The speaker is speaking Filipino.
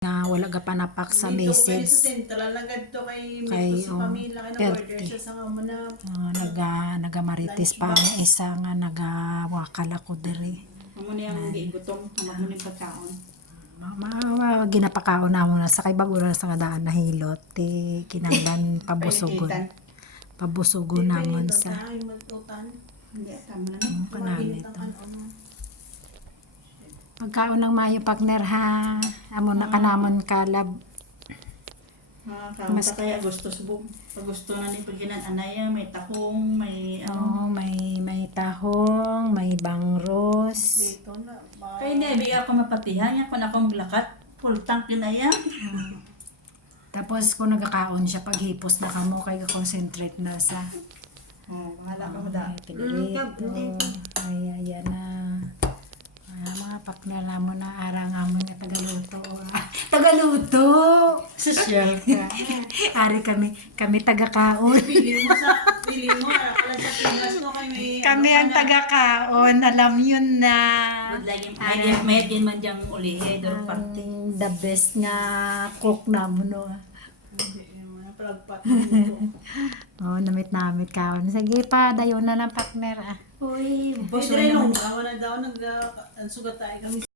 nga wala ka panapak sa Dito, message. Kay Sutentala, lagad to kay Kay, Mito si oh, Pamela, kay na-order 30. siya sa mo na. Uh, naga nagamarites pa ang isa nga nagawakal ako diri. Amo na yung giigutom, amo mo yung pagkaon. Mama, ginapakaon na mo na sa kay bago na sa nga daan na hilot ti kinanglan pabusugon. Pabusugon namon sa. Hindi, tama na. Ang kanami Maginit to. ang ano. Pagkaon ng mayo partner ha. Amo na kanamon kalab. Kaunta kaya gusto subong. Pag gusto na ni pagkinan anaya, may takong, may ano. Oh, may may tahong, may bangros. Dito na. Ba, Kaya hindi, ako mapatihan niya kung akong lakat. Full tank yun na yan. Tapos kung nagkakaon siya paghipos na kamo kay concentrate na sa Oh, mahala ka mo da. Ay, ayan na. Ah, mga partner na mo na arang amo nga tagaluto. Tagaluto! Social ka. Ari kami, kami tagakaon. Pili mo sa, pili mo, akala sa Pinas mo kay may... kami ang tagakaon, alam yun na. Lagi, may din, man diyang ulihe, doon parte. Ang the best nga cook na mo no. Palagpat dito. Oh, namit-namit kaon. Sige pa, dayon na ng partner ah. Uy, boss, Boss, rin nung na daw, nag, ang sugat tayo. Kami